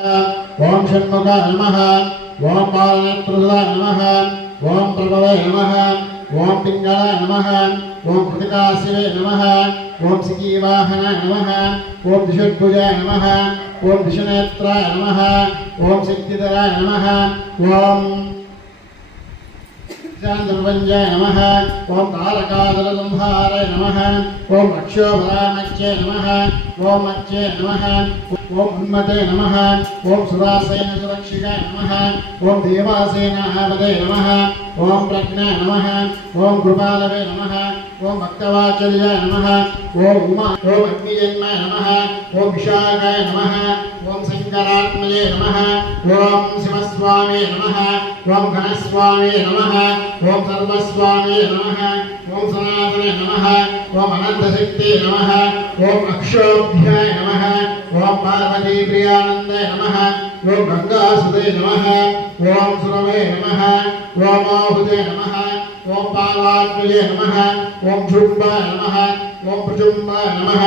ओम षण्मुखाय नमः ओम बालनेत्रसुताय नमः ओम प्रभवे नमः ओम पिंगलाय नमः ओम कृतिकाशिवे नमः ओम सिकीवाहनाय नमः ओम दिशद्भुजाय नमः ओम दिशनेत्राय नमः ओम शक्तिधराय नमः ओम चांद्रवंजाय नमः ओम तारकासुरसंहाराय नमः ओम अक्षोभरामच्चे नमः ओम अच्छे नमः ओम उन्मते नमः ओम सुरासेन सुरक्षिकाय नमः ओम देवासेनापते नमः ओम प्रज्ञाय नमः ओम कृपालवे नमः ओम भक्तवात्सल्याय नमः ओम उमा ओम अग्निजन्माय नमः ओम विशाखाय नमः ओम शंकरात्मजे नमः ओम शिवस्वामी नमः ओम गणस्वामी नमः ओम सर्वस्वामी नमः ओम सनातने नमः ओम अनंतशक्ति नमः ओम अक्षोभ्याय नमः ओम पार्वती प्रियानंदे नमः ओम गंगासुते नमः ओम सुरवे नमः ओम आहुते नमः ओम पावात्मजे नमः ओम शुंभाय नमः ओम प्रचुंबाय नमः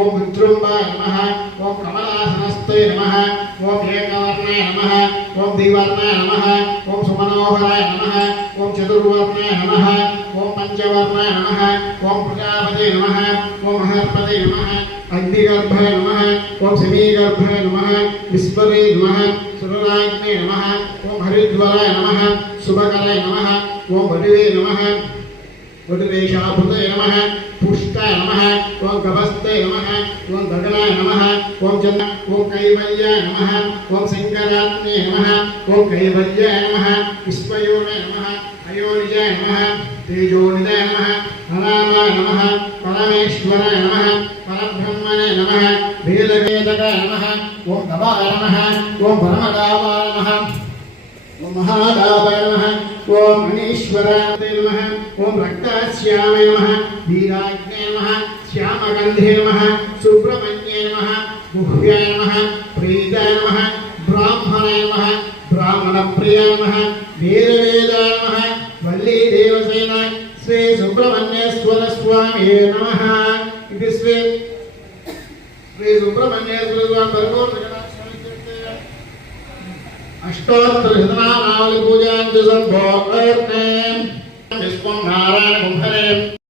ओम विजृंभाय नमः ओम कमलासनस्ते नमः ओम एकवर्णाय नमः ओम द्विवर्णाय नमः ओम सुमनोहराय नमः ओम चतुर्वर्णाय नमः ओम पंचवर्णाय नमः ओम प्रजापते नमः ओम महर्पते नमः अग्निगर्भाय नमः ओम समीगर्भाय नमः विस्मरे नमः सुरराज्ञे नमः ओम हरिद्वराय नमः शुभकराय नमः ओम वटुवे नमः वटुवेशाभृते नमः पुष्टाय नमः ओम गभस्ते नमः ओम गगनाय नमः ओम चन्द्र ओम कैवल्याय नमः ओम शंकरात्मने नमः ओम कैवल्याय नमः विश्वयोने नमः अयोनिजाय नमः तेजोनिधाय नमः अनामाय नमः परमेश्वराय नमः परब्रह्मणे नमः वेदवेदकाय नमः ओम गवाय नमः ओम परमदावाय नमः ओम महादावाय नमः ओम अनीश्वराय नमः ओम रक्तश्यामाय नमः वीराज्ञे नमः श्यामगन्धे नमः सुब्रह्मण्ये नमः गुह्याय नमः प्रीताय नमः ब्राह्मणाय नमः ब्राह्मणप्रियाय नमः वेदवेदाय नमः वल्ली देवसेना श्री सुब्रह्मण्येश्वर स्वामी नमः। इति श्री सुब्रह्मण्येश्वर स्वामी अष्टोत्तरशतनामावली पूजां च संभोक्तये विश्वं नारायण कुम्भरे।